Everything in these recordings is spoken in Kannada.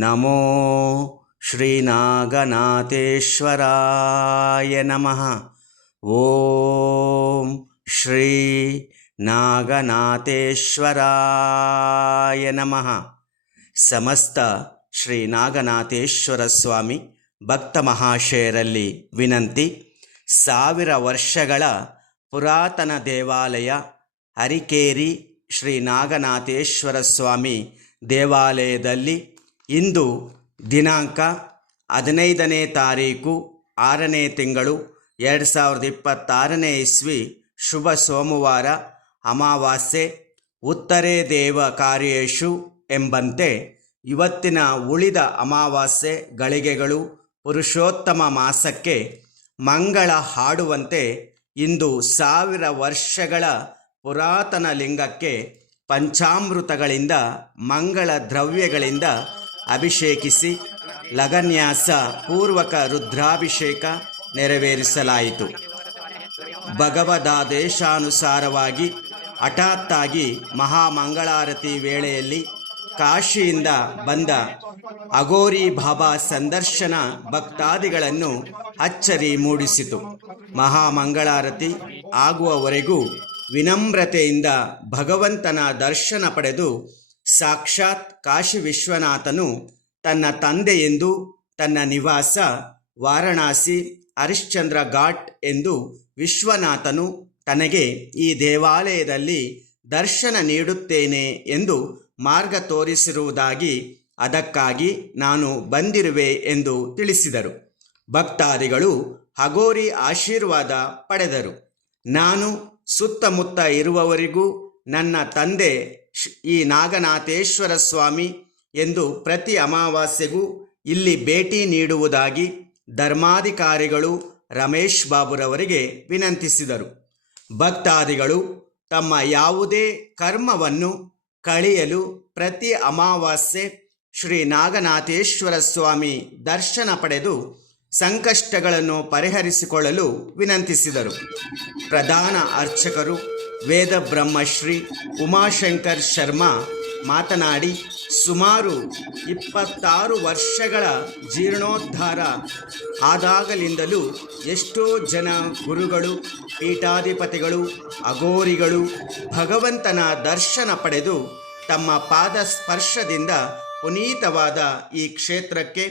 ನಮೋ ಶ್ರೀನಾಗನಾಥೇಶ್ವರಾಯ ನಮಃ. ಓಂ ಶ್ರೀ ನಾಗನಾಥೇಶ್ವರಾಯ ನಮಃ. ಸಮಸ್ತ ಶ್ರೀ ನಾಗನಾಥೇಶ್ವರ ಸ್ವಾಮಿ ಭಕ್ತ ಮಹಾಶಯರಲ್ಲಿ ವಿನಂತಿ. 1000 ವರ್ಷಗಳ ಪುರಾತನ ದೇವಾಲಯ ಅರಿಕೇರಿ ಶ್ರೀ ನಾಗನಾಥೇಶ್ವರ ಸ್ವಾಮಿ ದೇವಾಲಯದಲ್ಲಿ ಇಂದು ದಿನಾಂಕ 15ನೇ ತಾರೀಕು 6ನೇ ತಿಂಗಳು 2026ನೇ ಇಸ್ವಿ ಶುಭ ಸೋಮವಾರ ಅಮಾವಾಸ್ಯೆ ಉತ್ತರೇ ದೇವ ಕಾರ್ಯೇಶು ಎಂಬಂತೆ ಇವತ್ತಿನ ಉಳಿದ ಅಮಾವಾಸ್ಯೆ ಗಳಿಗೆಗಳು ಪುರುಷೋತ್ತಮ ಮಾಸಕ್ಕೆ ಮಂಗಳ ಹಾಡುವಂತೆ ಇಂದು 1000 ವರ್ಷಗಳ ಪುರಾತನ ಲಿಂಗಕ್ಕೆ ಪಂಚಾಮೃತಗಳಿಂದ ಮಂಗಳ ದ್ರವ್ಯಗಳಿಂದ ಅಭಿಷೇಕಿಸಿ ಲಗನ್ಯಾಸ ಪೂರ್ವಕ ರುದ್ರಾಭಿಷೇಕ ನೆರವೇರಿಸಲಾಯಿತು. ಭಗವದಾದೇಶಾನುಸಾರವಾಗಿ ಹಠಾತ್ತಾಗಿ ಮಹಾಮಂಗಳಾರತಿ ವೇಳೆಯಲ್ಲಿ ಕಾಶಿಯಿಂದ ಬಂದ ಅಘೋರಿ ಬಾಬಾ ಸಂದರ್ಶನ ಭಕ್ತಾದಿಗಳನ್ನು ಅಚ್ಚರಿ ಮೂಡಿಸಿತು. ಮಹಾಮಂಗಳಾರತಿ ಆಗುವವರೆಗೂ ವಿನಮ್ರತೆಯಿಂದ ಭಗವಂತನ ದರ್ಶನ ಪಡೆದು ಸಾಕ್ಷಾತ್ ಕಾಶಿ ವಿಶ್ವನಾಥನು ತನ್ನ ತಂದೆಯೆಂದು ತನ್ನ ನಿವಾಸ ವಾರಣಾಸಿ ಹರಿಶ್ಚಂದ್ರ ಘಾಟ್ ಎಂದು ವಿಶ್ವನಾಥನು ತನಗೆ ಈ ದೇವಾಲಯದಲ್ಲಿ ದರ್ಶನ ನೀಡುತ್ತೇನೆ ಎಂದು ಮಾರ್ಗ ತೋರಿಸಿರುವುದಾಗಿ, ಅದಕ್ಕಾಗಿ ನಾನು ಬಂದಿರುವೆ ಎಂದು ತಿಳಿಸಿದರು. ಭಕ್ತಾದಿಗಳು ಅಘೋರಿ ಆಶೀರ್ವಾದ ಪಡೆದರು. ನಾನು ಸುತ್ತಮುತ್ತ ಇರುವವರಿಗೂ ನನ್ನ ತಂದೆ ಈ ನಾಗನಾಥೇಶ್ವರ ಸ್ವಾಮಿ ಎಂದು ಪ್ರತಿ ಅಮಾವಾಸ್ಯೆಗೂ ಇಲ್ಲಿ ಭೇಟಿ ನೀಡುವುದಾಗಿ ಧರ್ಮಾಧಿಕಾರಿಗಳು ರಮೇಶ್ ಬಾಬುರವರಿಗೆ ವಿನಂತಿಸಿದರು. ಭಕ್ತಾದಿಗಳು ತಮ್ಮ ಯಾವುದೇ ಕರ್ಮವನ್ನು ಕಳೆಯಲು ಪ್ರತಿ ಅಮಾವಾಸ್ಯೆ ಶ್ರೀ ನಾಗನಾಥೇಶ್ವರ ಸ್ವಾಮಿ ದರ್ಶನ ಪಡೆದು ಸಂಕಷ್ಟಗಳನ್ನು ಪರಿಹರಿಸಿಕೊಳ್ಳಲು ವಿನಂತಿಸಿದರು. ಪ್ರಧಾನ ಅರ್ಚಕರು ವೇದ ಬ್ರಹ್ಮಶ್ರೀ ಉಮಾಶಂಕರ್ ಶರ್ಮಾ ಮಾತನಾಡಿ, ಸುಮಾರು 26 ವರ್ಷಗಳ ಜೀರ್ಣೋದ್ಧಾರ ಆದಾಗಲಿಂದಲೂ ಎಷ್ಟೋ ಜನ ಗುರುಗಳು, ಪೀಠಾಧಿಪತಿಗಳು, ಅಘೋರಿಗಳು ಭಗವಂತನ ದರ್ಶನ ಪಡೆದು ತಮ್ಮ ಪಾದ ಸ್ಪರ್ಶದಿಂದ ಪುನೀತವಾದ ಈ ಕ್ಷೇತ್ರಕ್ಕೆ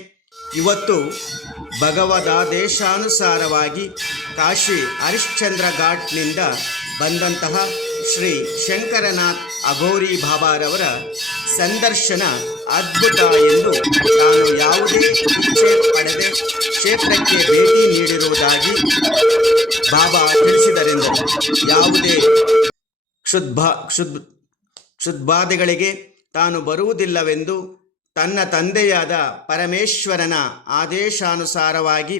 ಇವತ್ತು ಭಗವದಾದೇಶಾನುಸಾರವಾಗಿ ಕಾಶಿ ಹರಿಶ್ಚಂದ್ರ ಘಾಟ್ನಿಂದ ಬಂದಂತಹ ಶ್ರೀ ಶಂಕರನಾಥ್ ಅಘೋರಿ ಬಾಬಾರವರ ಸಂದರ್ಶನ ಅದ್ಭುತ ಎಂದು ತಾನು ಯಾವುದೇ ಇಚ್ಛೆ ಪಡೆದೆ ಕ್ಷೇತ್ರಕ್ಕೆ ಭೇಟಿ ನೀಡಿರುವುದಾಗಿ ಬಾಬಾ ತಿಳಿಸಿದರೆಂದರು. ಯಾವುದೇ ಕ್ಷುದ್ಬಾಧೆಗಳಿಗೆ ತಾನು ಬರುವುದಿಲ್ಲವೆಂದು ತನ್ನ ತಂದೆಯಾದ ಪರಮೇಶ್ವರನ ಆದೇಶಾನುಸಾರವಾಗಿ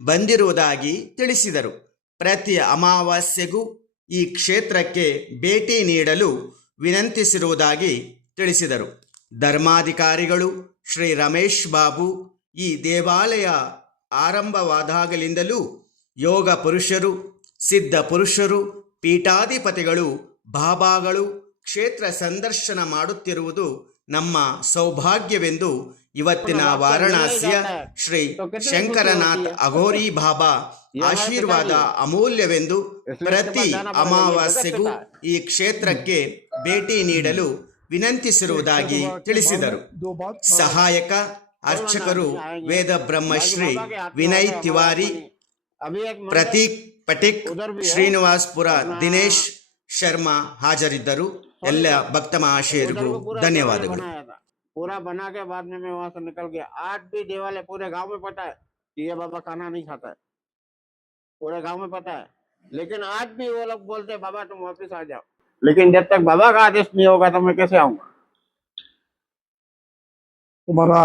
ಬಂದಿರುವುದಾಗಿ ತಿಳಿಸಿದರು. ಪ್ರತಿ ಅಮಾವಾಸ್ಯೆಗೂ ಈ ಕ್ಷೇತ್ರಕ್ಕೆ ಭೇಟಿ ನೀಡಲು ವಿನಂತಿಸಿರುವುದಾಗಿ ತಿಳಿಸಿದರು. ಧರ್ಮಾಧಿಕಾರಿಗಳು ಶ್ರೀ ರಮೇಶ್ ಬಾಬು ಈ ದೇವಾಲಯ ಆರಂಭವಾದಾಗಲಿಂದಲೂ ಯೋಗ ಪುರುಷರು, ಸಿದ್ಧ ಪುರುಷರು, ಪೀಠಾಧಿಪತಿಗಳು, ಬಾಬಾಗಳು ಕ್ಷೇತ್ರ ಸಂದರ್ಶನ ಮಾಡುತ್ತಿರುವುದು ನಮ್ಮ ಸೌಭಾಗ್ಯವೆಂದು ಇವತ್ತಿನ ವಾರಣಾಸಿಯ ಶ್ರೀ ಶಂಕರನಾಥ್ ಅಘೋರಿ ಬಾಬಾ ಆಶೀರ್ವಾದ ಅಮೂಲ್ಯವೆಂದು ಪ್ರತಿ ಅಮಾವಾಸ್ಯೆಗೂ ಈ ಕ್ಷೇತ್ರಕ್ಕೆ ಭೇಟಿ ನೀಡಲು ವಿನಂತಿಸಿರುವುದಾಗಿ ತಿಳಿಸಿದರು. ಸಹಾಯಕ ಅರ್ಚಕರು ವೇದ ಬ್ರಹ್ಮಶ್ರೀ ವಿನಯ್ ತಿವಾರಿ, ಪ್ರತೀಕ್ ಪಟಿಕ್, ಶ್ರೀನಿವಾಸ್ಪುರ ದಿನೇಶ್ ಶರ್ಮಾ ಹಾಜರಿದ್ದರು. ಎಲ್ಲ ಭಕ್ತ ಮಹಾಶಯರಿಗೂ ಧನ್ಯವಾದಗಳು. पूरा बना के बाद में मैं वहां से निकल गया. आज भी देवालय पूरे गांव में पता है कि ये बाबा खाना नहीं खाता है, पूरे गांव में पता है. लेकिन आज भी वो लोग बोलते हैं बाबा तुम वापिस आ जाओ. लेकिन जब तक बाबा का आदेश नहीं होगा तो मैं कैसे आऊंगा. तुम्हारा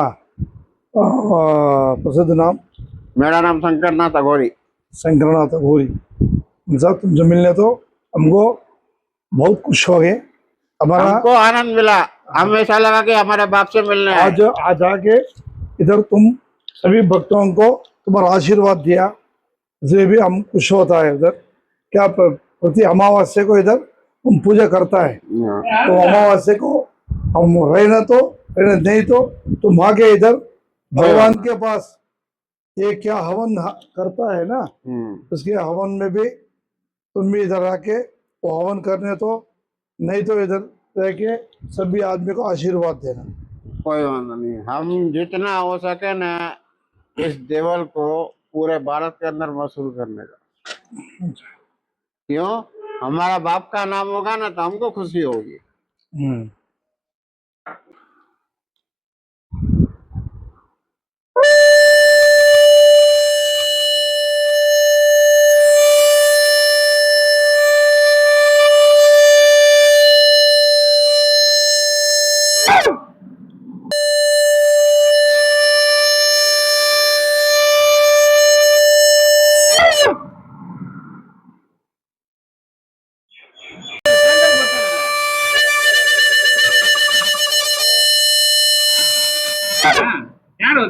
प्रसिद्ध नाम? मेरा नाम शंकरनाथ अघोरी. शंकरनाथ अघोरी साहब, तुमसे मिलने तो हमको बहुत खुश हो गए. हमारा हमको आनंद मिला. हमेशा लगा कि हमारे बाप से मिलने आज आके इधर तुम सभी भक्तों को तुम्हारा आशीर्वाद दिया, इसलिए भी हम खुश होता है. इधर क्या प्रति अमावस्या को इधर हम पूजा करता है, तो अमावस्या को हम रहना तो नहीं तो तुम आगे इधर भगवान के पास ये क्या हवन करता है ना, उसके हवन में भी तुम भी इधर आके वो हवन करने तो, नहीं तो इधर रह के सभी आदमी को आशीर्वाद देना। कोई वादा नहीं, हम जितना हो सके ना इस देवल को पूरे भारत के अंदर मशहूर करने का। क्यों? हमारा बाप का नाम होगा ना तो हमको खुशी होगी। हम्म। ಯಾರು